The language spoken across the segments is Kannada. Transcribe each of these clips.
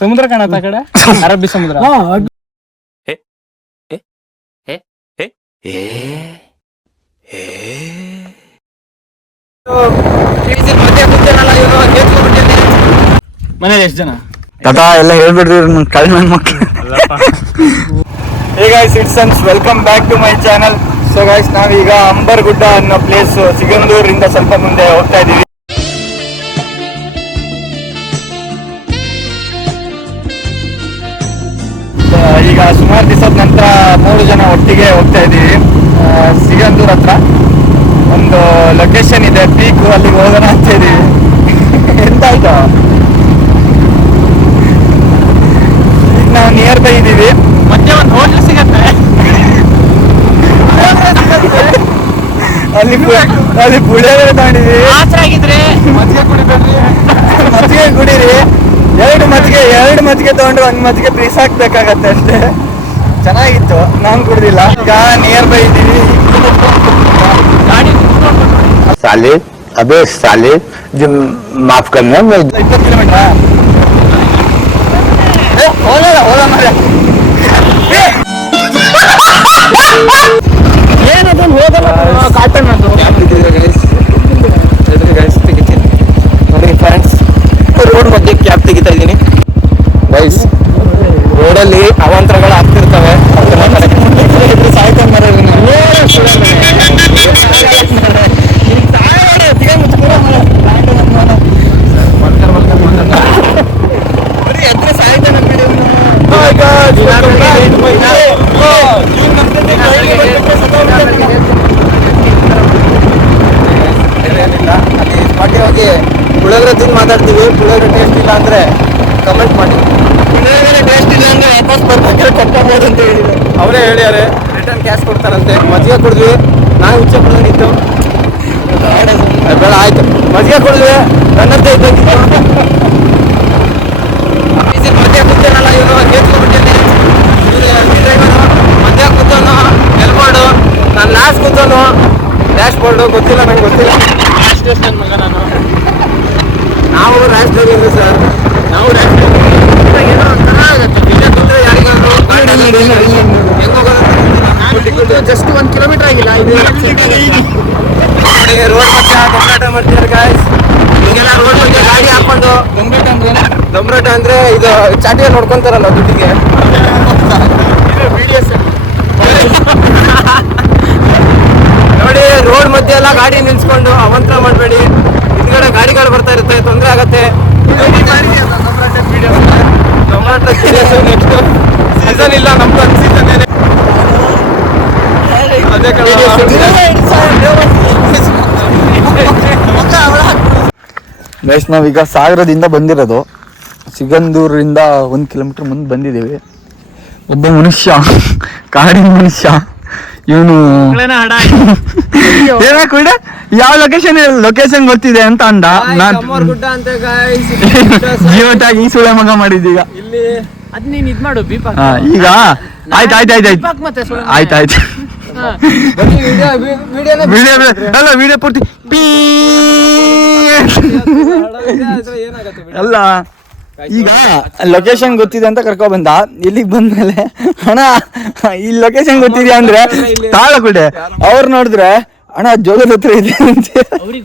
ಸಮುದ್ರ ಕಾಣತ್ತ ಆ ಕಡೆ ಅರಬ್ಬಿ ಸಮುದ್ರ. ಮನೇಲಿ ಎಷ್ಟು ಜನ ತಾತ ಎಲ್ಲ ಹೇಳ್ಬಿಡ್ರಿ ಕಳ್ಳ ನನ್ನ ಮಕ್ಳು. Hey guys, it's welcome back to my channel. So guys, ನಾವೀಗ ಅಂಬರ್ಗುಡ್ಡ ಅನ್ನೋ ಪ್ಲೇಸ್ ಸಿಗಂದೂರಿಂದ ಸ್ವಲ್ಪ ಮುಂದೆ ಹೋಗ್ತಾ ಇದೀವಿ. ಈಗ ಸುಮಾರು ದಿವಸದ ನಂತರ 3 ಜನ ಒಟ್ಟಿಗೆ ಹೋಗ್ತಾ ಇದೀವಿ. ಸಿಗಂದೂರ್ ಹತ್ರ ಒಂದು ಲೊಕೇಶನ್ ಇದೆ, ಪೀಕ್, ಅಲ್ಲಿಗೆ ಹೋಗೋಣ ಅಂತ ಇದೀವಿ. ಎಂತಾಯ್ತು, ಈಗ ನಾವು ನಿಯರ್ ಬೈ ಇದೀವಿ. ಮಧ್ಯೆ ಒಂದು ಹೋಟೆಲ್ ಸಿಗತ್ತೆ, ಅಲ್ಲಿ ಪುಳಿಯೋಗರೆ ತಗೊಂಡಿದೀವಿ. ಆಗಿದ್ರೆ ಮಜ್ಜಿಗೆ ಕುಡಿಬೇಡ್ರಿ, ಮಜ್ಜಿಗೆ ಕುಡೀರಿ. ಎರಡು ಮಜ್ಜಿಗೆ ತಗೊಂಡು ಒಂದು ಮಜ್ಜಿಗೆ ಪೀಸ್ ಹಾಕ್ಬೇಕಾಗತ್ತೆ ಅಷ್ಟೇ. ಚೆನ್ನಾಗಿತ್ತು, ನಾನು ಕುಡ್ದಿಲ್ಲ. ಈಗ ನಿಯರ್ ಬೈ ಇದ್ದೀವಿ. साले, अबे साले, जो माफ करना 20 ಕಿಲೋಮೀಟರ್ ಹೋದ ಮಾರ್ರೆ. ಏನದನ್ನು ಹೋದಲ್ಲ ಕಾಟನ್ ಅದು ನೋಡಿ ಫ್ರೆಂಡ್ಸ್, ರೋಡ್ ಮಧ್ಯೆ ಕ್ಯಾಬ್ ತೆಗಿತಾ ಇದ್ದೀನಿ ಗೈಸ್. ರೋಡಲ್ಲಿ ಅವಾಂತರಗಳು ಆಗ್ತಿರ್ತವೆ. ಹೋಗಿ ಪುಳಿಯೋಗರೆ ತಿಂದು ಮಾತಾಡ್ತೀವಿ. ಪುಳಿಯೋಗರೆ ಟೇಸ್ಟ್ ಇಲ್ಲ ಅಂದ್ರೆ ಕಮೆಂಟ್ ಮಾಡಿ. ಪುಳಿಯೋಗರೆ ಟೇಸ್ಟ್ ಇಲ್ಲ ಅಂದ್ರೆ ವಾಪಸ್ ಬರ್ಬೇಕಾದ್ರೆ ಕೊಟ್ಟಾಗ್ಬೋದು ಅಂತ ಹೇಳಿದ್ರು. ಅವರೇ ಹೇಳ್ಯಾರೆ, ರಿಟರ್ನ್ ಕ್ಯಾಶ್ ಕೊಡ್ತಾರಂತೆ. ಮಜ್ಜಿಗೆ ಕುಡಿದ್ವಿ, ನಾನು ಹುಚ್ಚೆ ಕುಡಿದಿತ್ತು. ಬೇಡ ಆಯ್ತು, ಮಜ್ಜಿಗೆ ಕುಡಿದ್ವಿ, ನನ್ನಂತೆ ಇದ್ದಾಗಿತ್ತು. ಮಧ್ಯ ಕೂತೇನಲ್ಲ ಇವನು, ಕೇಳ್ಕೊಂಡ್ಬಿಟ್ಟೇನೆ. ಮಧ್ಯ ಕೂತವನು ಎಲ್ಬೋರ್ಡು, ನಾನು ಲಾಸ್ಟ್ ಕೂತವನು ಡ್ಯಾಶ್ ಬೋರ್ಡು. ಗೊತ್ತಿಲ್ಲ, ನಂಗೆ ಗೊತ್ತಿಲ್ಲ. ಮಗ ನಾನು, ನಾವು ರ್ಯಾಶ್ ಹೋಗಿದ್ವಿ ಸರ್. ನಾವು ರ್ಯಾಶ್ ಏನೋ ಒಂಥರ ಆಗುತ್ತೆ. ಬಿಲ್ಲೆ ಕೂತ್ರೆ ಯಾರಿಗಾದ್ರು ಹೆಂಗೆ ಹೋಗೋದು, ಜಸ್ಟ್ 1 ಕಿಲೋಮೀಟರ್ ಆಗಿಲ್ಲ. ಇದು ರೋಡ್ ಮಧ್ಯ ದೊಂಬರಾಟ ಮಾಡ್ತಿದ್ದಾರೆ ಗಾಯ್ಸ್. ಹಿಂಗೆಲ್ಲ ರೋಡ್ ಮಧ್ಯೆ ಗಾಡಿ ಹಾಕೊಂಡು ದೊಂಬರಾಟ ಅಂದ್ರೆ ಇದು ಚಾಟಿಗೆ ನೋಡ್ಕೊಂತಾರಲ್ಲ ದುಡ್ಡಿಗೆ. ನೋಡಿ, ರೋಡ್ ಮಧ್ಯೆ ಎಲ್ಲ ಗಾಡಿ ನಿಲ್ಸ್ಕೊಂಡು ಅವಂತರ ಮಾಡಬೇಡಿ. ಹಿಂದ್ಗಡೆ ಗಾಡಿಗಳು ಬರ್ತಾ ಇರುತ್ತೆ, ತೊಂದರೆ ಆಗತ್ತೆ. ನೆಕ್ಸ್ಟ್ ಸೀಸನ್ ಇಲ್ಲ ನಮ್ದು ಅನ್ಸಿದ್ದೇನೆ. ಅದೇ ಗೈಸ್, ನಾವೀಗ ಸಾಗರದಿಂದ ಬಂದಿರೋದು. ಸಿಗಂದೂರಿಂದ 1 ಕಿಲೋಮೀಟರ್ ಮುಂದೆ ಬಂದಿದ್ದೀವಿ. ಒಬ್ಬ ಮನುಷ್ಯ, ಕಾಡಿನ ಮನುಷ್ಯ ಇವನು, ಕೂಡ ಯಾವ ಲೊಕೇಶನ್ ಗೊತ್ತಿದೆ ಅಂತ ಅಂದ. ಜಿಯೋ ಟ್ಯಾಗ್ ಈ ಸುಳೆ ಮಗ ಮಾಡಿದ್ದೀಗ. ಈಗ ಆಯ್ತಾಯ್ತು ಅಲ್ಲ, ವಿಡಿಯೋ ಪೂರ್ತಿ ಅಲ್ಲ. ಈಗ ಲೊಕೇಶನ್ ಗೊತ್ತಿದೆ ಅಂತ ಕರ್ಕೊ ಬಂದ. ಇಲ್ಲಿಗೆ ಬಂದ್ಮೇಲೆ ಅಣ್ಣ ಈ ಲೊಕೇಶನ್ ಗೊತ್ತಿದೆ ಅಂದ್ರೆ ತಾಳಗುಡೆ. ಅವ್ರು ನೋಡಿದ್ರೆ ಅಣ್ಣ ಜೋಗದ ಹತ್ರ ಇದೆ ಅಂತ. ಅವ್ರಿಗೆ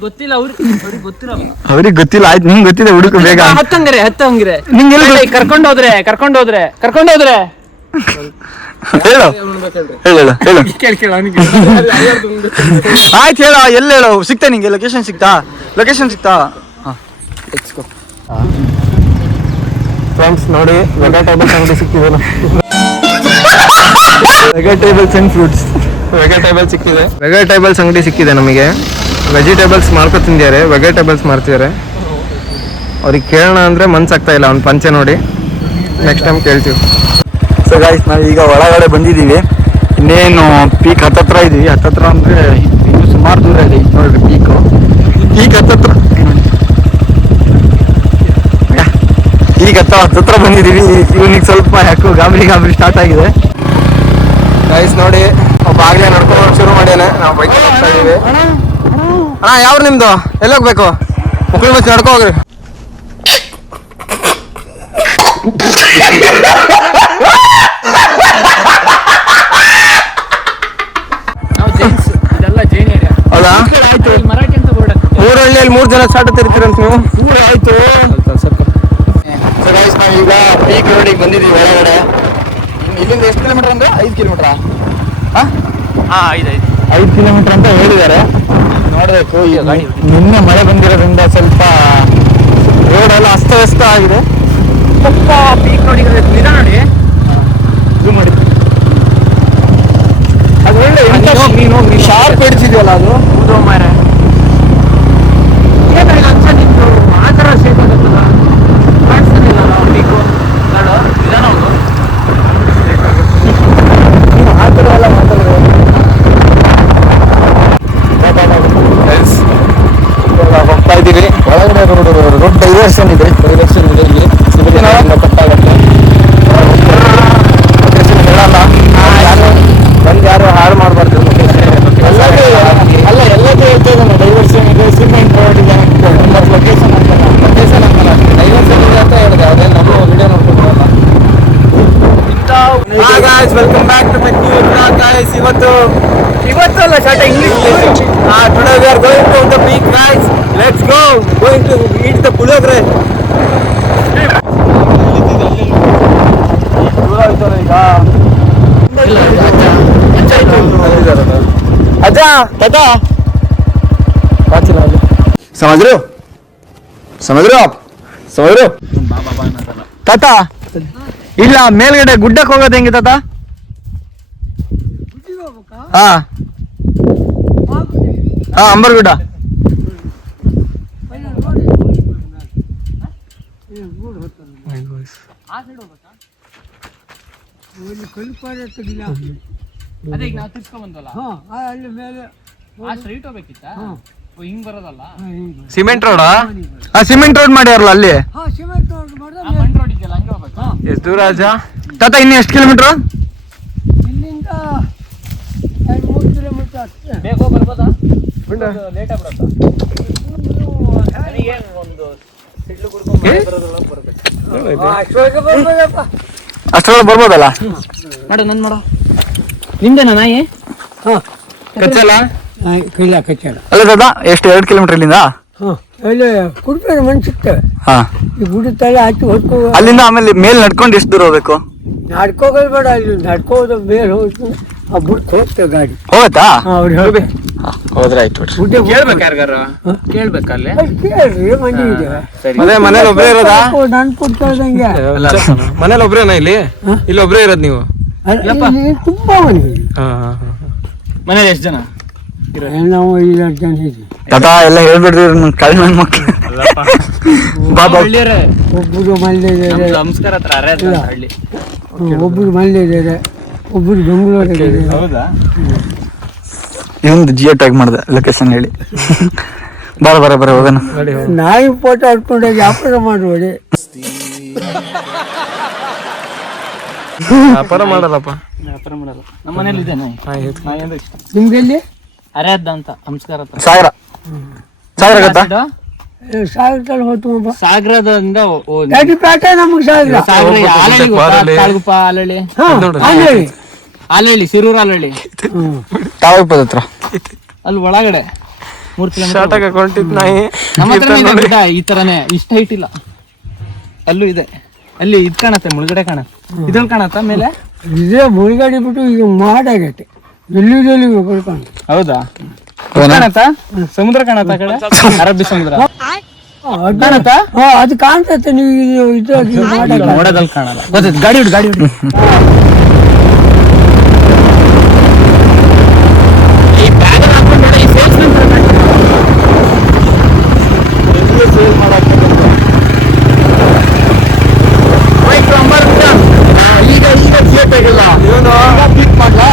ಗೊತ್ತಿಲ್ಲ. ಆಯ್ತು, ನಿಂಗೆ ಗೊತ್ತಿದೆ, ಹುಡುಕು ಬೇಗ. ಹತ್ತಂಗಿರೆ ನಿಂಗೆ ಕರ್ಕೊಂಡೋದ್ರೆ ಹೇಳು. ಆಯ್ತು ಹೇಳ, ಎಲ್ಲ ಹೇಳು. ಸಿಗ್ತಾ ನಿಂಗೆ ಲೊಕೇಶನ್ ಸಿಗ್ತಾ? ಫ್ರೆಂಡ್ಸ್ ನೋಡಿ, ವೆಜಿಟೇಬಲ್ಸ್ ಅಂಗಡಿ ಸಿಕ್ಕಿದೆ. ವೆಜಿಟೇಬಲ್ಸ್ ಅಂಡ್ ಫ್ರೂಟ್ಸ್ ವೆಜಿಟೇಬಲ್ಸ್ ಅಂಗಡಿ ಸಿಕ್ಕಿದೆ ನಮಗೆ. ವೆಜಿಟೇಬಲ್ಸ್ ಮಾಡ್ಕೊ ತಿಂದಿದ್ದಾರೆ, ವೆಜಿಟೇಬಲ್ಸ್ ಮಾರ್ತಿದ್ದಾರೆ. ಅವ್ರಿಗೆ ಕೇಳೋಣ ಅಂದರೆ ಮನ್ಸಾಗ್ತಾ ಇಲ್ಲ. ಅವ್ನು ಪಂಚೆ ನೋಡಿ, ನೆಕ್ಸ್ಟ್ ಟೈಮ್ ಕೇಳ್ತೀವಿ. ಸೊ ಗೈಸ್, ನಾವು ಈಗ ಒಳಗಡೆ ಬಂದಿದ್ದೀವಿ. ಇನ್ನೇನು ಪೀಕ್ ಹತ್ತತ್ರ ಇದ್ದೀವಿ. ಹತ್ತತ್ರ ಅಂದರೆ ಇನ್ನೂ ಸುಮಾರು ದೂರ ಇದೆ. ನೋಡ್ರಿ, ಪೀಕ್ ಹತ್ತತ್ರ ಹತ್ತತ್ರ ಬಂದಿದ್ದೀವಿ. ಇವನಿಗೆ ಸ್ವಲ್ಪ ಯಾಕೋ ಗಾಬರಿ ಸ್ಟಾರ್ಟ್ ಆಗಿದೆ. ಗೈಸ್ ನೋಡಿ, ಒಬ್ಬ ಆಗ್ಲೇ ನಡ್ಕೊಂಡು ಶುರು ಮಾಡ್ಯಾನೆ. ನಾವು ಬೈಕ್ ಹೋಗ್ತಾ ಇದೀವಿ. ಅಣ್ಣ, ಯಾವ್ರು ನಿಮ್ದು? ಎಲ್ಲಿ ಹೋಗ್ಬೇಕು? ಮುಕ್ಳಿ ಬಸ್ ನಡ್ಕೊ ಹೋಗ್ರಿ. ನಾವು ಜೈನ್ಸ್, ಇದೆಲ್ಲ ಜೈನ್ ಏರಿಯಾ. ಹೌದಾ? ಆಯ್ತು, ಮರಾಠಿ ಅಂತ ಬೋರ್ಡ್ ಹಾಕ್ತಾರೆ. ಮೂರಹಳ್ಳಿಯಲ್ಲಿ 3 ಜನ ಸ್ಟಾರ್ಟ್ ತಿರ್ತೀರಂತ ನೀವು. ಆಯ್ತು. ನಾವೀಗ ಪೀಕ್ ರೋಡಿಗೆ ಬಂದಿದ್ದೀವಿ ಒಳಗಡೆ. ಇಲ್ಲಿಂದ ಎಷ್ಟು ಕಿಲೋಮೀಟರ್ ಅಂದ್ರೆ 5 ಕಿಲೋಮೀಟರ್. ಹಾ, 5 ಕಿಲೋಮೀಟರ್ ಅಂತ ಹೇಳಿದ್ದಾರೆ. ನೋಡಬೇಕು. ನಿನ್ನೆ ಮಳೆ ಬಂದಿರೋದ್ರಿಂದ ಸ್ವಲ್ಪ ರೋಡ್ ಎಲ್ಲ ಅಸ್ತವ್ಯಸ್ತ ಆಗಿದೆ. ಪೀಕ್ ರೋಡಿಗೆ ನಿಧಾನ ನೋಡಿ. ಇದು ಮಾಡಿ ಅದು ಒಳ್ಳೆ ಶಾರ್ಪ್ ಹಿಡಿಸಿದ್ಯಲ್ಲ ಅದು. ಹೌದು ಮಾರ್ರೆ. ಏನು ಲಕ್ಷ ನಿಂತು ಆ ಥರ ಶೇಪ್ ಆಗುತ್ತಲ್ಲ, ಕಾಣಿಸ್ತಿಲ್ಲ ನಾವು ಪೀಕು ನೋಡು. ನಿಧಾನ ಹೋಗು. ನೀವು ಆ ಥರ ಎಲ್ಲ ಮಾತಾಡಿದ್ರೆ ಹೋಗ್ತಾ ಇದ್ದೀವಿ. ಒಳಗಡೆ ರೋಡ್ ಡೈವರ್ಷನ್ ಇದೆ ಇಲ್ಲಿ. ಕಟ್ಟಾಗತ್ತೆ. ಹೇಳಲ್ಲ, ಯಾರು ಹಾಳು ಮಾಡಬಾರ್ದು. ಎಲ್ಲದೂ ಹೇಳ್ತಿದ್ದಾನೆ. ಡೈವರ್ಷನ್ ಇದೆ, ಸಿಮೆಂಟ್ ರೋಡ್ ಇದೆ, ಮತ್ತು ಲೊಕೇಶನ್ ಅಂತಲ್ಲ. ಡೈವರ್ಷನ್ ಇದೆ ಅಂತ ಹೇಳಿದೆ. ಅದೇನು ನಾವು ವಿಡಿಯೋ ನೋಡ್ಕೊಂಡ್ರಲ್ಲ. Welcome back to my new vlog guys. ಇವತ್ತು ಅಲ್ಲ start English. Today we are going to the peak guys. Let's go. Going to eat the puliyogare. ದೂರ ಆಯ್ತಲ್ಲ ಈಗ. ಅಜ್ಜ ತಾತಾ ಸಮಜ್ರು ತಾತ. ಇಲ್ಲ, ಮೇಲ್ಗಡೆ ಗುಡ್ಡಕ್ಕೆ ಹೋಗೋದು ಹೆಂಗೆ ತಾತ? ಹಾ ಹಾ, ಅಂಬರ್ಗುಡ್ಡ. ಅದೇ ಈಗ ನಾವು ತಿರ್ಸ್ಕೊಂಡ್ ಬಂದ್ವಲ್ಲ, ಆ ಸ್ಟ್ರೈಟ್ ಹೋಗ್ಬೇಕಿತ್ತ? ಹಿಂಗ್ ಬರೋದಲ್ಲ, ಸಿಮೆಂಟ್ ರೋಡ್. ಸಿಮೆಂಟ್ ರೋಡ್ ಮಾಡ್ಯಾರಲ್ಲ ಅಲ್ಲಿ. ಮಣ್ ರೋಡ್ ಇದೆಯಲ್ಲ, ಹಂಗೆ ಹೋಗ್ಬೇಕು. ಎಷ್ಟು ದೂರ ಅಜ್ಜ ತಾತ? ಇನ್ನು ಎಷ್ಟು ಕಿಲೋಮೀಟ್ರು? ಇಲ್ಲಿಂದ 2-3 ಕಿಲೋಮೀಟರ್ ಅಷ್ಟೇ. ಬೇಗ ಬರ್ಬೋದಾ? ಲೇಟ್ ಆಗ್ಬಿಡತ್ತಾ? ನನಗೆ ಒಂದು ಸಿಡ್ಲು ಕುಡ್ಕೊಂಡು ಬರ್ಬೇಕು. ಅಷ್ಟರೊಳಗೆ ಬರ್ಬೋದಲ್ಲ? ಮಾಡು, ನನ್ ಮಾಡು. ನಿಂದೇನಾ ನಾಯಿ? ಕಚ್ಚಲ್ಲ? ಇಲ್ಲ, ಕಚ್ಚಡ. ಅಲ್ಲ ದಾದಾ, ಎಷ್ಟು 2 ಕಿಲೋಮೀಟರ್ ಇಲ್ಲಿಂದ? ಅಲ್ಲಿ ಕುಡ್ಬೇಡ ಮಣ್ಣು ಸಿಗ್ತವೆ. ಹಾ, ಈ ಗುಡ್ಡತ್ತಲೆ ಹಾಕಿ ಹೊತ್ಕೋ. ಅಲ್ಲಿಂದ ಆಮೇಲೆ ಮೇಲೆ ನಡ್ಕೊಂಡು ಎಷ್ಟು ದೂರ ಹೋಗ್ಬೇಕು? ನಡ್ಕೋಗೋದು ಬೇಡ, ಅಲ್ಲಿ ನಡ್ಕೋದು ಮೇಲೆ ಹೋಗ್ತು. ಆ ಬುಡ್ಕ್ ಹೋಗ್ತೇವೆ ಗಾಡಿ. ಹೋಗತ್ತಾ? ಅವ್ರು ಹೇಳ್ಬೇಕು. ಹೋದ್ರೆ ಆಯ್ತು ಬಿಡ್ರಿ. ಗುಡ್ಡೆ ಕೇಳ್ಬೇಕು, ಯಾರಿಗಾರ ಕೇಳ್ಬೇಕಲ್ಲಿ. ಕೇಳ್ರಿ, ಮಂದಿ ಇದೆ. ಅದೇ ಮನೇಲಿ ಒಬ್ಬರೇ ಇರೋದಾ? ನನ್ ಕೊಡ್ತೇಳ್ದಂಗೆ ಮನೇಲಿ ಒಬ್ರೇನಾ? ಇಲ್ಲಿ ಒಬ್ರೇ ಇರೋದು ನೀವು? ತುಂಬಾ ಮನೆ. ಮನೇಲಿ ಎಷ್ಟು ಜನ? ನಾವು 5-6 ಜನ ಇದ್ವಿ. ತಾತ ಎಲ್ಲ ಹೇಳ್ಬಿಡ್ರಿ, ಕಳ್ ನನ್ ಮಕ್ಳು. ಬಾಬಾ ಒಬ್ಬರು ಮಲ್ಲೆ ಇದ್ದಾರೆ, ನಮಸ್ಕಾರ ಹತ್ರ ಅರೆ ಹಳ್ಳಿ. ಒಬ್ಬರು ಮಲ್ಲೆ ಇದ್ದಾರೆ, ಒಬ್ಬರು ಬೆಂಗಳೂರಲ್ಲಿ. ಹೌದಾ? ಇವೊಂದು ಜಿಯೋ ಟ್ಯಾಗ್ ಮಾಡಿದೆ, ಲೊಕೇಶನ್ ಹೇಳಿ. ಬರ ಹೋಗೋಣ. ನಾಯಿ ಫೋಟೋ ಹಾಡ್ಕೊಂಡೋಗಿ ವ್ಯಾಪಾರ ಮಾಡುವಡಿ. ವ್ಯಾಪಾರ ಮಾಡಲ್ಲಪ್ಪ. ವ್ಯಾಪಾರ ಮಾಡಲ್ಲ. ನಮ್ಮ ಮನೇಲಿ ಇದೆ ನಾಯಿ. ನಿಮ್ಗೆ ಎಲ್ಲಿ? ಅರೆದ್ದ ಅಂತ ನಮಸ್ಕಾರ ಹತ್ರ. ಸಾಗರ ಆಗತ್ತಾ? ಸಾಗರದಲ್ಲಿ ಹೋಗ್ತು. ಸಾಗರದಿಂದ ಪೇಟೆ ನಮ್ಗೆ ಸಾಗರ. ತಾಳ್ಗುಪ್ಪ, ಆಲಳ್ಳಿ, ಅಲ್ಲಿ ಆಲಳ್ಳಿ, ಸಿರೂರು ಆಲಳ್ಳಿ, ತಾವಪ್ಪದ ಹತ್ರ ಅಲ್ಲಿ ಒಳಗಡೆ 3 ಕಿಲೋಮೀಟರ್. ನಮ್ಮ ಹತ್ರನೇ ಇದೆ ಗುಡ್ಡ, ಈ ತರನೇ. ಇಷ್ಟ ಹೈಟ್ ಇಲ್ಲ. ಅಲ್ಲೂ ಇದೆ. ಅಲ್ಲಿ ಇದ್ ಕಾಣತ್ತೆ, ಮುಳುಗಡೆ ಕಾಣತ್ತೆ. ಇದ್ರಲ್ಲಿ ಕಾಣತ್ತ ಮೇಲೆ? ಇದೇ ಮುಳುಗಡೆ ಬಿಟ್ಟು ಈಗ ಮಾಡಾಗೈತೆ. ಎಲ್ಲಿ ಬರ್ಕೊಂಡು. ಹೌದಾ? ಕಾಣತ್ತ? ಸಮುದ್ರ ಕಾಣತ್ತ? ಆ ಕಡೆ ಅರಬ್ಬಿ ಸಮುದ್ರ ಕಾಣತ್ತ? ಅದು ಕಾಣ್ತೈತೆ. ನೀವು ಇದು ನೋಡೋದಲ್ಲಿ ಕಾಣಲ್ಲ. ಗೊತ್ತೈತೆ. ಗಾಡಿ ಹಿಡಿ. ಈ ಬ್ಯಾಗ್ ಹಾಕೊಂಡು ಈ ಸೇಲ್ಸ್ ಸೇಲ್ ಮಾಡಕ್ಕೆ ಈಗ ಥಿಯೇಟರ್ ಆಗಿಲ್ಲ. ಇವನು ಪಿಕ್ ಮಾಡ್ಲಾ?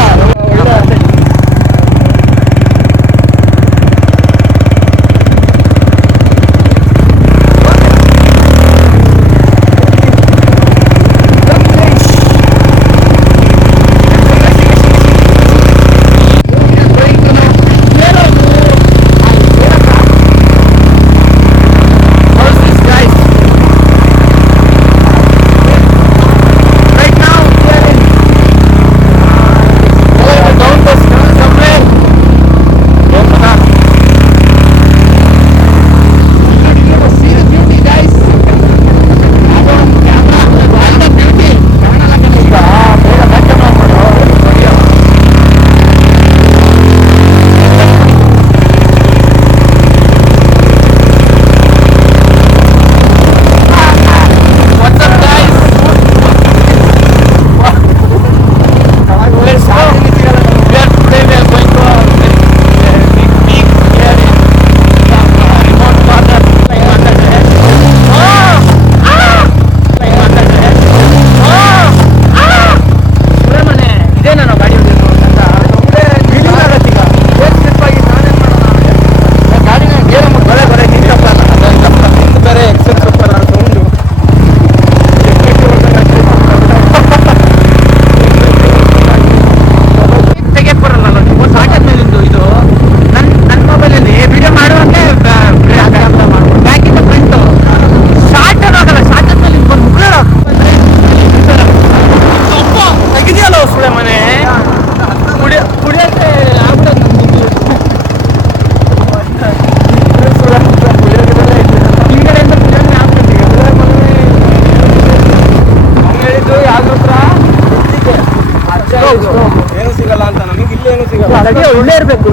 ತಡಿಯೋ, ಇಲ್ಲೇ ಇರ್ಬೇಕು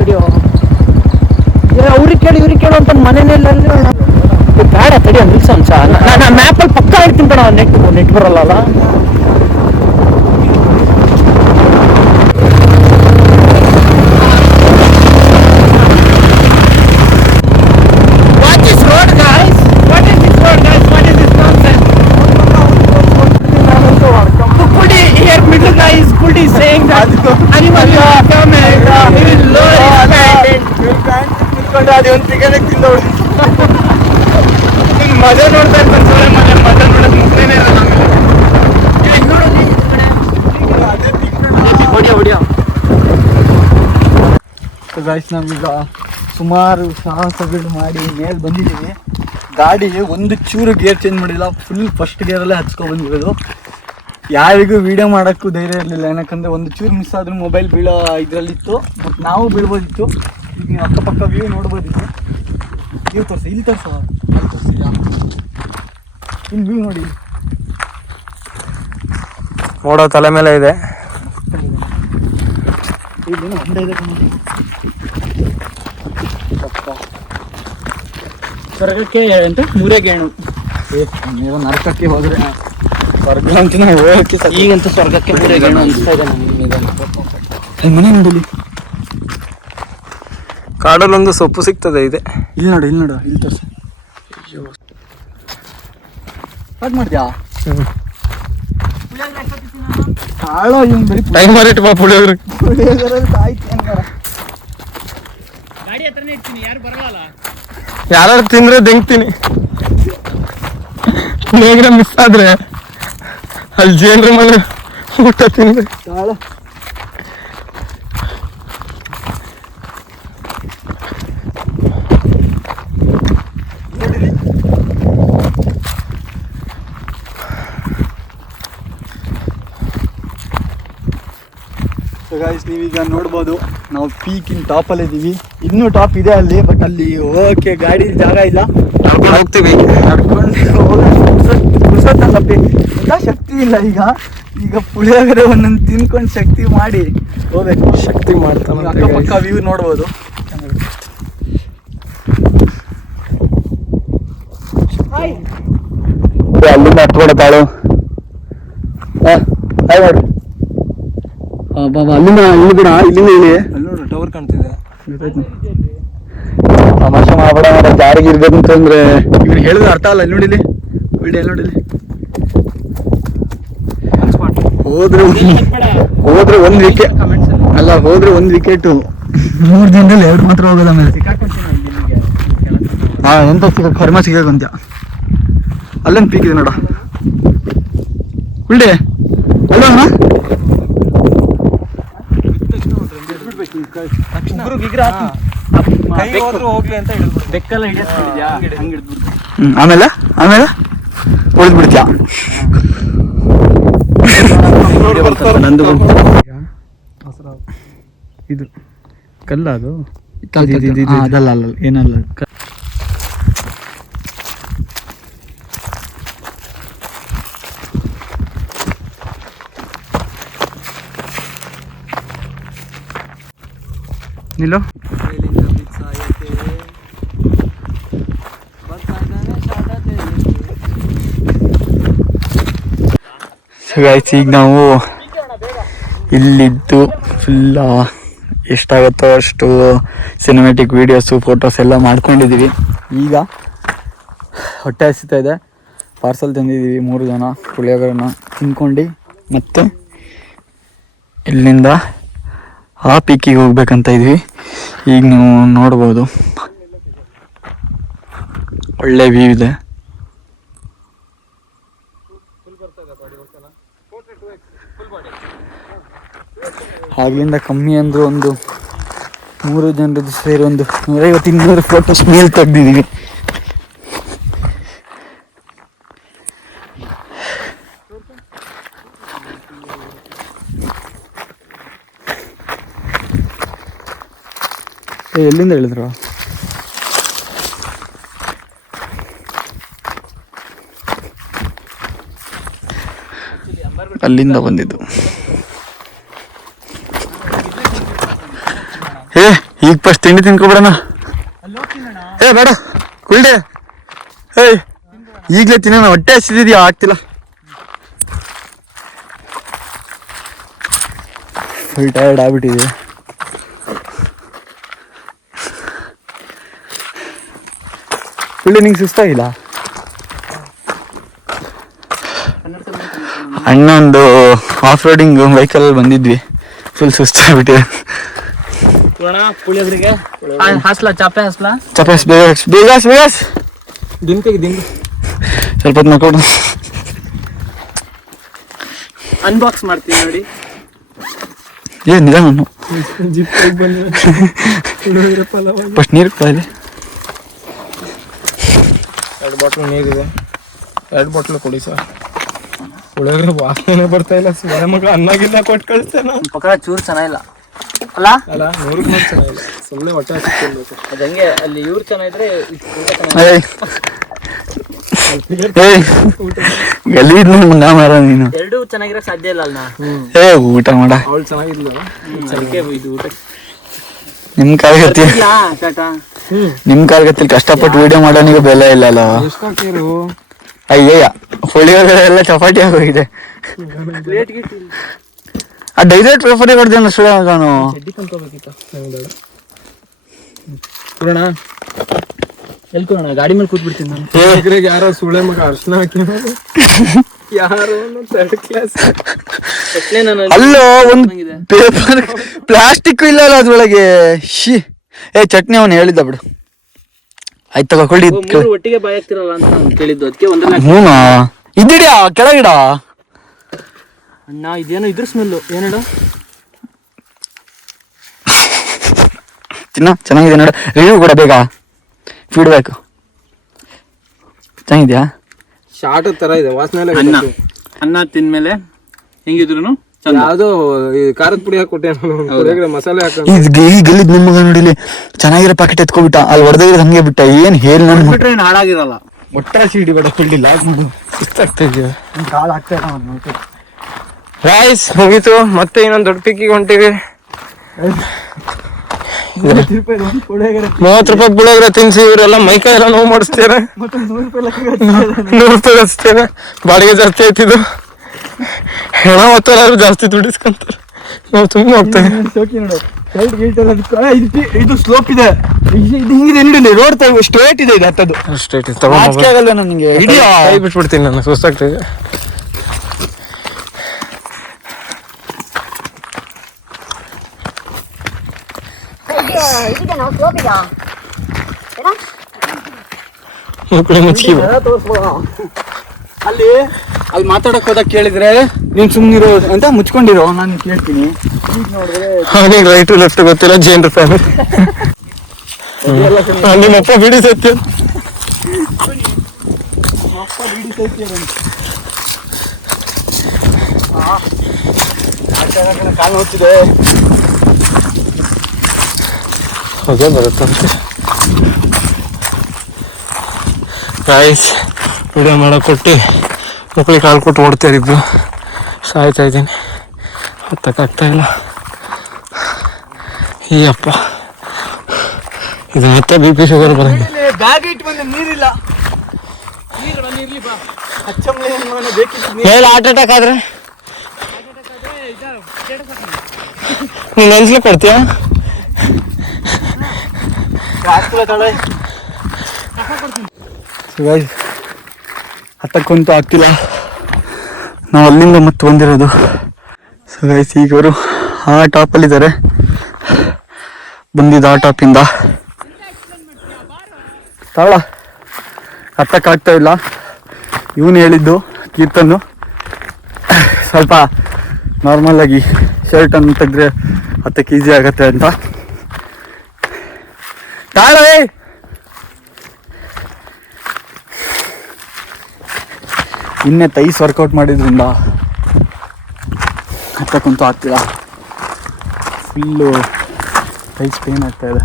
ತಡಿಯೋ. ಅವ್ರಿಗೆ ಕೇಳು ಅಂತ ಮನೇಲಿ ಬೇಡ ತಡಿಯೋ, ನಿಲ್ಸೋ ಒಂದ್ಸ. ನಾನು ಮ್ಯಾಪಲ್ಲಿ ಪಕ್ಕ ಇರ್ತೀನಿ ಕಣ, ನೆಟ್ ಬರಲ್ಲ. ಮಜಾ ನೋಡ್ತಾ ಇರ್ತಾರೆ ಮಜಾ ನೋಡೋದು ಮುಖ್ಯನೇ ಹೊಡಿಯೋ. ಗಾಯ್ಸ್, ನಾವೀಗ ಸುಮಾರು ಸಾಹಸಗಳು ಮಾಡಿ ಮೇಲೆ ಬಂದಿದ್ದೀವಿ. ಗಾಡಿ ಒಂದು ಚೂರು ಗೇರ್ ಚೇಂಜ್ ಮಾಡಿಲ್ಲ, ಫುಲ್ ಫಸ್ಟ್ ಗೇರಲ್ಲೇ ಹಚ್ಕೊಂಡು ಬಂದಿರೋದು. ಯಾರಿಗೂ ವಿಡಿಯೋ ಮಾಡೋಕ್ಕೂ ಧೈರ್ಯ ಇರಲಿಲ್ಲ, ಏನಕ್ಕಂದರೆ ಒಂದು ಚೂರು ಮಿಸ್ ಆದ್ರೂ ಮೊಬೈಲ್ ಬೀಳೋ ಇದರಲ್ಲಿತ್ತು. ಮತ್ತು ನಾವು ಬೀಳ್ಬೋದಿತ್ತು. ಈಗ ನೀವು ಅಕ್ಕಪಕ್ಕ ವ್ಯೂ ನೋಡ್ಬೋದಿತ್ತು. ವ್ಯೂ ತೋರಿಸಿ, ಇಲ್ಲಿ ತೋರಿಸೋ, ಅಲ್ಲಿ ತೋರಿಸಿದ್ಯಾ? ಇಲ್ಲಿ ವ್ಯೂ ನೋಡಿ. ಮೋಡ ತಲೆ ಮೇಲೆ ಇದೆ. ಇಲ್ಲೇನೋ ಹೊಂಡ ಇದೆ. ಸ್ವರ್ಗಕ್ಕೆ ಅಂತ ಮೂರೇ ಗೇಣು. ನೀವು ನರಕಕ್ಕೆ ಹೋದ್ರೆ ಸ್ವರ್ಗ ಅಂತ ನಾವು ಹೋಗಕ್ಕೆ ಈಗಂತೂ ಸ್ವರ್ಗಕ್ಕೆ ಮೂರೇ ಗೇಣು ಅನಿಸ್ತಾ ಇದೆ ನನಗೆ. ಮನೆ ನೋಡಲಿ, ಕಾಡಲ್ಲೊಂದು ಸೊಪ್ಪು ಸಿಗ್ತದೆ ಇದೆ. ಇಲ್ಲಿ ನೋಡು ಇಲ್ಲಿ ತೋರಿಸಿ. ಸ್ಟಾರ್ಟ್ ಮಾಡ್ದ್ಯಾ? ಹಾಳೋ ಇವ್ನು ಬರೀ ಟೈಮ್ ಮಾಡಿಟ್ಟು ಬಾ ಪುಳಿಯೋಗ್ರೆ. ಗಾಡಿ ಹತ್ರನೇ ಇರ್ತೀನಿ, ಯಾರು ಬರಲ್ಲ. ಯಾರು ತಿಂದ್ರೆ ದಿಂಗ್ತೀನಿ. ಪುಳಿಯೋಗ್ರೆ ಮಿಸ್ ಆದ್ರೆ ಅಲ್ಲಿ ಜೇನ್ರ ಮನೆ ಊಟ ತಿಂದ್ರೆ ಹಾಳೋ. ಗಾಯ್ಸ್, ನೀವೀಗ ನೋಡ್ಬೋದು ನಾವು ಪೀಕಿನ ಟಾಪಲ್ಲಿ ಇದ್ದೀವಿ. ಇನ್ನೂ ಟಾಪ್ ಇದೆ ಅಲ್ಲಿ, ಬಟ್ ಅಲ್ಲಿ ಹೋಗೋಕ್ಕೆ ಗಾಡಿ ಜಾಗ ಇಲ್ಲ. ಹೋಗ್ತೀವಿ, ನಡ್ಕೊಂಡು ಹೋಗೋದಲ್ಲಪ್ಪಿ ಎಲ್ಲ ಶಕ್ತಿ ಇಲ್ಲ. ಈಗ ಪುಳಿಯೋಗರೆ ಒಂದೊಂದು ತಿನ್ಕೊಂಡು ಶಕ್ತಿ ಮಾಡಿ ಹೋಗ್ಬೇಕು. ಶಕ್ತಿ ಮಾಡ್ತಾನೆ. ಅಕ್ಕಪಕ್ಕ ವ್ಯೂ ನೋಡ್ಬೋದು. ಅಲ್ಲಿಂದ ಹತ್ಕೊಡ ತಾಳು. ಬಾಬಾ, ಅಲ್ಲಿಂದ ಇಲ್ಲಿ ಬಿಡ, ಇಲ್ಲಿಂದ ಇಲ್ಲಿ ಅಲ್ಲಿ ನೋಡು ಟವರ್ ಕಾಣ್ತಿದೆ. ತಮಾಷೆ ಮಾಡ್ಬೇಡ, ಜಾರಿಗೆ ಇರ್ಬೇಕು ಅಂತಂದ್ರೆ ಇವ್ನು ಹೇಳಿದ್ರೆ ಅರ್ಥ ಅಲ್ಲ. ಇಲ್ಲಿ ನೋಡಿಲಿ ವಿಡಿಯೋ ನೋಡಿಲಿ. ಹೋದ್ರೆ ಒಂದು ವಿಕೆಟ್ ಅಲ್ಲ, ಹೋದ್ರೆ ಒಂದು ವಿಕೆಟು. 3 ದಿನದಲ್ಲಿ 2 ಮಾತ್ರ ಹೋಗೋದ. ಮೇಲೆ ಎಂತ ಕರ್ಮ ಸಿಗಕ್ಕಂತ್ಯ. ಅಲ್ಲೊಂದು ಪೀಕ್ ಇದೆ ನೋಡ, ಉಳ್ಳಿ ಅಲ್ಲ ಹೋಗ್ಲಿ ಅಂತ ಬೆಕ್ಕಲ್ಲ ಹಿಡಿಯಾ. ಆಮೇಲೆ ಉಳಿದ್ ಬಿಡ್ತೀಯ. ನಂದು ಇದು ಕಲ್ಲ, ಅದು ಅದಲ್ಲ ಏನಲ್ಲ. ನಿಲ್ಲೋ. ಗಾಯ್ಸ್, ಈಗ ನಾವು ಇಲ್ಲಿದ್ದು ಫುಲ್ಲ ಎಷ್ಟಾಗುತ್ತೋ ಅಷ್ಟು ಸಿನಿಮ್ಯಾಟಿಕ್ ವೀಡಿಯೋಸು ಫೋಟೋಸ್ ಎಲ್ಲ ಮಾಡ್ಕೊಂಡಿದ್ದೀವಿ. ಈಗ ಹೊಟ್ಟೆ ಹಸಿತಾ ಇದೆ. ಪಾರ್ಸಲ್ ತಂದಿದ್ದೀವಿ 3 ಜನ. ಪುಳಿಯೋಗರೆನ ತಿನ್ಕೊಂಡು ಮತ್ತೆ ಇಲ್ಲಿಂದ ಆ ಪೀಕಿಗೆ ಹೋಗ್ಬೇಕಂತ ಇದ್ವಿ. ಈಗ ನೀವು ನೋಡ್ಬೋದು, ಒಳ್ಳೆ ವ್ಯೂ ಇದೆ. ಆಗ್ಲಿಂದ ಕಮ್ಮಿ ಅಂದರೂ ಒಂದು 3 ಜನರದ್ದು ಸೇರಿ ಒಂದು 150-200 ಫೋಟೋಸ್ ಮೇಲೆ ತೆಗ್ದಿದ್ದೀವಿ. ಎಲ್ಲಿಂದ ಹೇಳಿದ್ರು? ಅಲ್ಲಿಂದ ಬಂದಿದ್ದು. ಈಗ ಫಸ್ಟ್ ತಿಂಡಿ ತಿನ್ಕೊಬಿಡೋಣ. ಏ ಬೇಡ ಕುಲ್ಡೆ, ಏಯ್ ಈಗಲೇ ತಿನ್ನೋಣ, ಹೊಟ್ಟೆ ಹಸಿದಿದ್ಯಾ ಆಗ್ತಿಲ್ಲ. ಫುಲ್ ಟಯರ್ಡ್ ಆಗ್ಬಿಟ್ಟಿದೆ. ಫುಲ್ ನಿಂಗೆ ಸುಸ್ತಾಗಿಲ್ಲ? ಅಣ್ಣ ಒಂದು ಆಫ್ ರೋಡಿಂಗ್ ವೆಹಿಕಲ್ ಬಂದಿದ್ವಿ, ಫುಲ್ ಸುಸ್ತಾಗ್ಬಿಟ್ಟಿದೆ. ಪುಳಿಯೋಗರಿಗೆ ಹಾಸ್ಲಾ ಚಾಪೆ ಹಾಸ್ಲಾ ಚಪಾಸ್ ಬೇಗ ಬೇಗ ಬೇಗ ದಿಂಕಿಗೆ ಸ್ವಲ್ಪ ಹೊತ್ತು ನೋಡ್ಕೊಂಡು ಅನ್ಬಾಕ್ಸ್ ಮಾಡ್ತೀನಿ ನೋಡಿ. ಏನಿದೆ ನಾನು ಫಸ್ಟ್ ನೀರು ಕೊಡಲಿ. 2 ಬಾಟ್ಲು ನೀರಿದೆ, 2 ಬಾಟ್ಲು ಕೊಡಿ ಸರ್. ಪುಳಿಯೋಗರೆ ವಾಸನೆ ಬರ್ತಾ ಇಲ್ಲ. ಸುಮ್ಮನೆ ಮಗ ಅನ್ನಾಗಿಲ್ಲ ಕೊಟ್ಟು ಕಳಿಸ್ತೇನೆ. ಪಕೋಡ ಚೂರು ಚೆನ್ನಾಗಿಲ್ಲ ಅಲ್ಲ? ಅಲ್ಲ 100 ಚೆನ್ನಾಗಿಲ್ಲ, ಸುಮ್ಮನೆ ಹೊಟ್ಟೆ ಹಸಿ ತಿನ್ಬೇಕು. ಅದು ಹಂಗೆ ಅಲ್ಲಿ ಇವ್ರು ಚೆನ್ನಾಗಿದ್ರೆ ಗಲೀಜ್ ಮುಂಗ ಮಾರ ನೀನು. ಎರಡೂ ಚೆನ್ನಾಗಿರಕ್ ಸಾಧ್ಯ ಇಲ್ಲ ಅಲ್ಲ. ಏ ಊಟ ಮಾಡ, ಅವಳು ಚೆನ್ನಾಗಿದ್ಲು. ಇದು ಊಟ ನಿಮ್ ಕಾಲ್ಗತ್ತಿ, ನಿಮ್ ಕಾಲ್ಗತ್ತಿ ಕಷ್ಟಪಟ್ಟು ವಿಡಿಯೋ ಮಾಡೋನಿಗೆ ಬೆಲೆ ಇಲ್ಲ ಅಲ್ಲ. ಎಷ್ಟಾಕಿರು ಅಯ್ಯಯ್ಯ ಪುಳಿಯೋಗರೆ ಎಲ್ಲ ಚಪಾಟಿ ಆಗೋಗಿದೆ. ಆ ಡೈರೆಕ್ಟ್ ಪ್ರಿಫರ್ ಕೊಡ್ತೇನೆ ನಾನು. ಚಡ್ಡಿ ತಂದ್ಕೋಬೇಕಿತ್ತು ನಂಗೆ ಬೇಡ. ಕೊಡೋಣ ಎಲ್ಕೋಣ, ಗಾಡಿ ಮೇಲೆ ಕೂತ್ಬಿಡ್ತೀನಿ ನಾನು. ಪುಳಿಯೋಗರೆಗೆ ಯಾರೋ ಸುಳೆ ಮಗ ಅರ್ಶನ ಹಾಕಿ ಯಾರೋ 3rd ಕ್ಲಾಸ್. ಅಲ್ಲೋ ಒಂದು ಪೇಪರ್ ಪ್ಲಾಸ್ಟಿಕ್ ಇಲ್ಲ ಅಲ್ಲ ಅದ್ರೊಳಗೆ. ಶಿ ಏ ಚಟ್ನಿ ಅವನು ಹೇಳಿದ್ದ ಬಿಡು. ಆಯ್ತು ತಗೊಳ್ಳಿ. ಒಟ್ಟಿಗೆ ಬಾಯ್ ಆಗ್ತಿರಲ್ಲ ಅಂತ ನಾನು ಕೇಳಿದ್ದು, ಅದಕ್ಕೆ ಒಂದಲ್ಲ. ಹ್ಞೂ ಇದ್ದಿಡ್ಯಾ ಕೆಳಗಿಡ ಅಣ್ಣ. ಇದೇನೋ ಇದ್ರ ಸ್ಮೆಲ್ಲು ಏನೇಳು. ಚೆನ್ನಾಗಿದೆ ನೋಡು, ರಿವ್ಯೂ ಕೂಡ ಬೇಗ ಫೀಡ್ಬ್ಯಾಕ್. ಚೆನ್ನಾಗಿದ್ಯಾ? ಶಾರ್ಟ್ ತರ ಇದೆ ವಾಸನೆ. ಅನ್ನ ತಿಂದ್ಮೇಲೆ ಹೆಂಗಿದ್ರು ಯಾವ್ದೋ ಖಾರದ ಪುಡಿ ಹಾಕಿ ಕೊಟ್ಟೆ ಪುಳಿಯೋಗರೆ ಮಸಾಲೆ ಹಾಕಿ. ಈ ಗಲೀಜ್ ನಿಮಗ ನೋಡಿಲಿ ಚೆನ್ನಾಗಿರೋ ಪ್ಯಾಕೆಟ್ ಎತ್ಕೊಬಿಟ್ಟ, ಅಲ್ಲಿ ಹೊಡೆದಿರೋದು ಹಂಗೆ ಬಿಟ್ಟ. ಏನ್ ಹೇಳಿ ನಾನು ಬಿಟ್ರೆ ಏನು ಹಾಳಾಗಿರಲ್ಲ. ಒಟ್ಟಾರೆ ಸಿಡಿ ಬೇಡ ಫುಲ್ ಲಾಕ್ ಮಾಡು. ಸುಸ್ತಾಗ್ತಾ ಇದೆಯಾ? ಕಾಳು ಆಗ್ತಾ ರೈಸ್ ಮುಗೀತು, ಮತ್ತೆ ಇನ್ನೊಂದು ದೊಡ್ಡ ಪಿಕ್ಕಿಗೆ ಹೊಂಟಿವಿ. 30 ರೂಪಾಯಿ ಪುಳಿಯೋಗರೆ ತಿನ್ಸಿ ಇವರೆಲ್ಲ ಮೈಕೈ ಎಲ್ಲ ನೋವು ಮಾಡಿಸ್ತಾರೆ. 100 ರೂಪಾಯಿ ಹಚ್ತಾರೆ, ಬಾಡಿಗೆ ಜಾಸ್ತಿ ಆಯ್ತಿದ್ದು. ಹೆಣ ಹೊತ್ತಲ್ಲಾದ್ರು ಜಾಸ್ತಿ ದುಡಿಸ್ಕೊಂತಾರೆ. ನಾವು ತುಂಬ ಹೋಗ್ತೇವೆ. ಇದು ಸ್ಲೋಪ್ ಇದೆ, ಇದು ಹಿಂಗಿದೆ ರೋಡ್ ಸ್ಟ್ರೇಟ್ ಇದೆ. ಇದು ಹತ್ತದು ಸ್ಟ್ರೈಟ್ ತಗೊಂಡು ನನಗೆ ಕೈ ಬಿಟ್ಬಿಡ್ತೀನಿ ನಾನು, ಸುಸ್ತಾಗ್ತಿದೆ. ಮುಚ್ಕಿ ಅಲ್ಲಿ ಮಾತಾಡಕ್ ಹೋದಾಗ ಕೇಳಿದ್ರೆ ನೀನ್ ಸುಮ್ನಿರೋ ಅಂತ ಮುಚ್ಕೊಂಡಿರೋ, ನಾನು ಕೇಳ್ತೀನಿ. ಅವನಿಗೆ ರೈಟ್ ಲೆಫ್ಟ್ ಗೊತ್ತಿಲ್ಲ, ಜೇನ್ರ ಫ್ಯಾಮಿಲಿ. ನಿಮ್ಮಪ್ಪ ಬಿಡಿ ಸತ್ಯ. ಕಾಲು ಹೋಗ್ತಿದೆ. ಅದೇ ಬರುತ್ತಂತೆ. ರೈಸ್ ವಿಡಿಯೋ ಮಾಡಕ್ಕೆ ಕೊಟ್ಟು ಮಕ್ಕಳಿಗೆ ಕಾಲು ಕೊಟ್ಟು ಓಡ್ತಾರೆ ಇಬ್ರು. ಸಾಯ್ತಾ ಇದ್ದೀನಿ, ಹತ್ತಕ್ಕಾಗ್ತಾ ಇಲ್ಲ. ಈ ಅಪ್ಪ ಇದು ಮತ್ತೆ BP ಶುಗರ್ ಬರಂಗೆ. ಬ್ಯಾಗ್ ಇಟ್ಟು ಬಂದೆ, ನೀರಿಲ್ಲ. ಮೇಲೆ ಹಾರ್ಟ್ ಅಟ್ಯಾಕ್ ಆದ್ರೆ ನೀನು ಅನ್ಸ್ಲಿಕ್ಕೆ ಕೊಡ್ತೀಯಾ? ಹತ್ತಕ್ಕಂತೂ ಆಗ್ತಿಲ್ಲ, ನಾವು ಅಲ್ಲಿಂದ ಮತ್ತೆ ಬಂದಿರೋದು. ಸೊ ಗೈಸ್ ಈಗ ಅವರು ಆ ಟಾಪಲ್ಲಿದ್ದಾರೆ, ಬಂದಿದ್ದು ಆ ಟಾಪಿಂದ. ತಾಳ ಹತ್ತಕ್ಕಾಗ್ತಾ ಇಲ್ಲ. ಇವನು ಹೇಳಿದ್ದು ಕೀರ್ತನ್ನು ಸ್ವಲ್ಪ ನಾರ್ಮಲಾಗಿ ಶರ್ಟನ್ನು ತೆಗೆದ್ರೆ ಹತ್ತಕ್ಕೆ ಈಸಿ ಆಗತ್ತೆ ಅಂತ. ತಾಳವೇ ಇನ್ನೇ ತೈಸ್ ವರ್ಕೌಟ್ ಮಾಡಿದ್ರಿಂದ ಹತ್ತಕ್ಕಂತೂ ಆಗ್ತಿಲ್ಲ. ಫುಲ್ಲು ತೈಸ್ ಪೇನ್ ಆಗ್ತಾ ಇದೆ.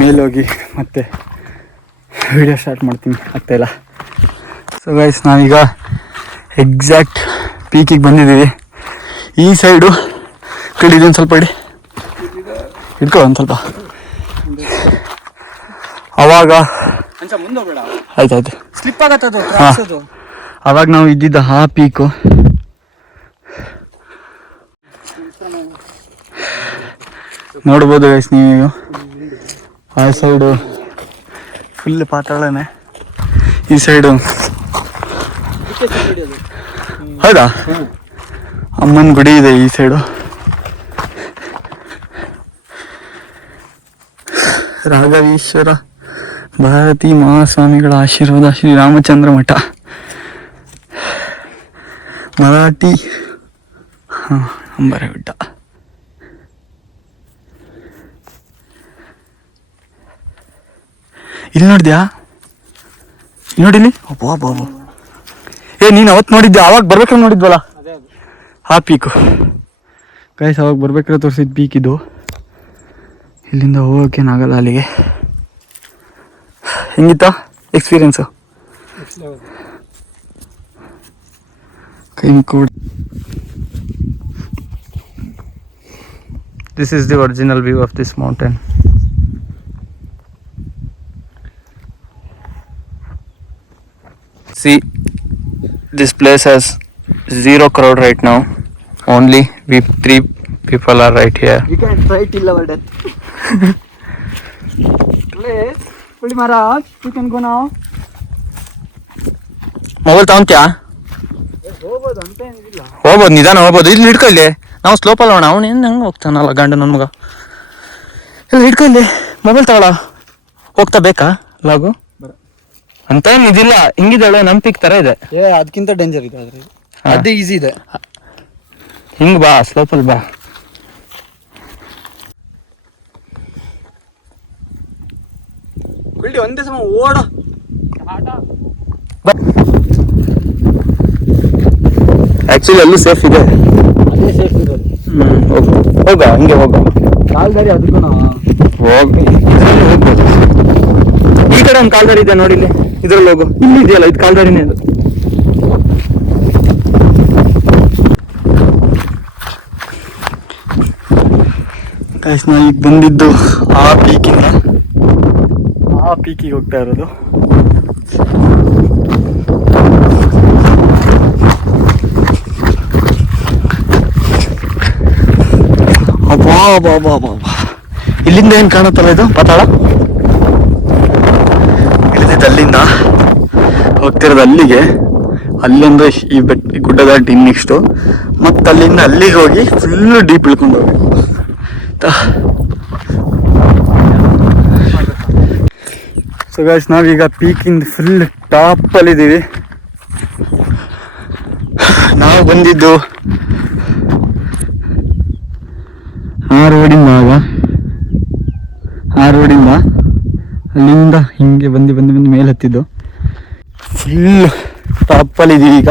ಮೇಲೋಗಿ ಮತ್ತೆ ವಿಡಿಯೋ ಸ್ಟಾರ್ಟ್ ಮಾಡ್ತೀನಿ, ಆಗ್ತಾಯಿಲ್ಲ. ಸೊ ಗೈಸ್ ನಾವೀಗ ಎಕ್ಸಾಕ್ಟ್ ಪೀಕಿಗೆ ಬಂದಿದ್ದೀವಿ. ಈ ಸೈಡು ಕಡಿದು ಒಂದು ಸ್ವಲ್ಪ ಇಟ್ಕೊ ಒಂದು ಸ್ವಲ್ಪ. ಅವಾಗ ಆಯ್ತಾಯ್ತು ಸ್ಲಿಪ್ ಆಗತ್ತದು ಅವಾಗ ನಾವು ಇದ್ದಿದ್ದ ಆ ಪೀಕು. ನೋಡ್ಬೋದು ಗೈಸ್ ನೀವು, ಆ ಸೈಡು ಫುಲ್ ಪಾತಾಳನೆ, ಈ ಸೈಡು ಹೌದಾ ಅಮ್ಮನ ಗುಡಿ ಇದೆ ಈ ಸೈಡು. ರಾಘವೇಶ್ವರ ಭಾರತೀ ಮಹಾಸ್ವಾಮಿಗಳ ಆಶೀರ್ವಾದ, ಶ್ರೀರಾಮಚಂದ್ರ ಮಠ, ಮರಾಠಿ ಅಂಬರಗುಡ್ಡ. ಇಲ್ಲಿ ನೋಡಿದ್ಯಾ? ನೋಡಿಲಿ ಅಬ್ಬಾ. ಏ ನೀನು ಅವತ್ತು ನೋಡಿದ್ದೆ, ಅವಾಗ ಬರ್ಬೇಕಾದ್ರೆ ನೋಡಿದ್ವಲ್ಲ ಆ ಪೀಕು ಗೈಸ್. ಅವಾಗ ಬರ್ಬೇಕಾದ್ರೆ ತೋರಿಸಿದ ಪೀಕ್ ಇದು. ಇಲ್ಲಿಂದ ಹೋಗೋಕ್ಕೇನಾಗಲ್ಲ ಅಲ್ಲಿಗೆ. ಹೆಂಗಿತ್ತ ಎಕ್ಸ್ಪೀರಿಯನ್ಸು? ಕೈ ಕೂಡ. This is the original view of this mountain. See, this place has 0 crowd right now. Only we 3 people are right here. You can try till our death. Please, Puli Maharaj, you can go now. Mobile ತಗೊಂತ್ಯಾ? ಹೋಗ್ಬೋದು ಅಂತ ಏನಿಲ್ಲ. ಹೋಗ್ಬೋದು, ನಿಧಾನ ಹೋಗ್ಬೋದು. ಇಲ್ಲಿ ಹಿಡ್ಕೊ, ಇಲ್ಲಿ ನಾವು ಸ್ಲೋಪ್ ಅಲ್ಲೋಣ. ಅವನು ಏನು ಹಂಗೆ ಹೋಗ್ತಾನಲ್ಲ ಗಂಡ ನನ್ನ ಮಗ. ಇಲ್ಲಿ ಹಿಡ್ಕೊ, ಇಲ್ಲಿ ಮೊಬೈಲ್ ತಗೊಳ. ಹೋಗ್ತಾ ಬೇಕಾ ಲಾಗು ಅಂತ ಏನು ಇದಿಲ್ಲ. ಹಿಂಗಿದ್ದಾಳೆ ನಮ್ಮ ಪಿಕ್ ಥರ ಇದೆ. ಅದಕ್ಕಿಂತ ಡೇಂಜರ್ ಇದೆ ಆದ್ರೆ ಅದೇ ಈಸಿ ಇದೆ. ಹಿಂಗೆ ಬಾ, ಸ್ಲೋಪಲ್ಲಿ ಬಾ. ಬಿಲ್ಡಿ ಒಂದೇ ಸಮ ಓಡ ಆ್ಯಕ್ಚುಲಿ ಅಲ್ಲೂ ಸೇಫ್ ಇದೆ. ಅದೇ ಸೇಫ್ ಇರೋದು. ಹೋಗ, ಹಿಂಗೆ ಹೋಗ. ಕಾಲ್ದಾರಿ ಅದಕ್ಕೂ ಹೋಗಿ ಇದರಲ್ಲಿ ಹೋಗ್ಬೋದು. ಈ ಕಡೆ ಒಂದು ಕಾಲ್ದಾರಿ ಇದೆ ನೋಡಿ, ಇಲ್ಲಿ ಇದ್ರಲ್ಲಿ ಹೋಗು. ಇಲ್ಲಿ ಇದೆಯಲ್ಲ, ಇದು ಕಾಲ್ದಾರಿನೇ ಅದು. ಗೈಸ್ ನಾವು ಈಗ ಬಂದಿದ್ದು ಆ ಪೀಕಿಗೆ ಹೋಗ್ತಾ ಇರೋದು. ಅಬ್ಬಾ. ಇಲ್ಲಿಂದ ಏನು ಕಾಣುತ್ತಲ್ಲ ಇದು ಪಾತಾಳ. ಇಳಿದಿದ್ದು ಅಲ್ಲಿಂದ ಹೋಗ್ತಿರೋದು ಅಲ್ಲಿಗೆ. ಅಲ್ಲಿಂದ ಈ ಗುಡ್ಡ ದಾಟಿ ನೆಕ್ಸ್ಟು ಮತ್ತೆ ಅಲ್ಲಿಂದ ಅಲ್ಲಿಗೆ ಹೋಗಿ ಫುಲ್ಲು ಡೀಪ್ ಇಳ್ಕೊಂಡು ಹೋಗ್ಬೇಕು. ಸೊ ಗೈಸ್ ನಾವೀಗ ಪೀಕಿಂದ ಫುಲ್ ಟಾಪಲ್ಲಿದ್ದೀವಿ. ನಾವು ಬಂದಿದ್ದು ಆ ರೋಡಿಂದ ಅಲ್ಲಿಂದ ಹಿಂಗೆ ಬಂದು ಮೇಲೆ ಹತ್ತಿದ್ದು. ಫುಲ್ ಟಾಪಲ್ಲಿದ್ದೀವಿ ಈಗ.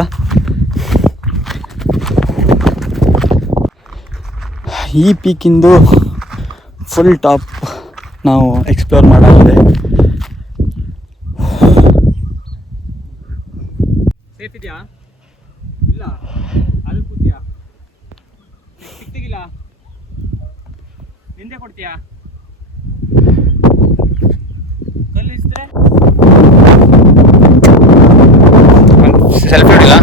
ಈ ಪೀಕಿಂದು ಫುಲ್ ಟಾಪ್ ನಾವು ಎಕ್ಸ್ಪ್ಲೋರ್ ಮಾಡಾಗಿದೆ. ಸೇಫ್ ಇದೆಯಾ? ಇಲ್ಲ ಅದು ಕೂತಿಯಾ? ಸಿಕ್ತಿಗಿಲ್ಲ ಹಿಂದೆ ಕೊಡ್ತೀಯಾ? ಕಲ್ಲಿಸಿದ್ರೆ ಸೆಲ್ಫಿ ಹೊಡಿಲ್ಲ.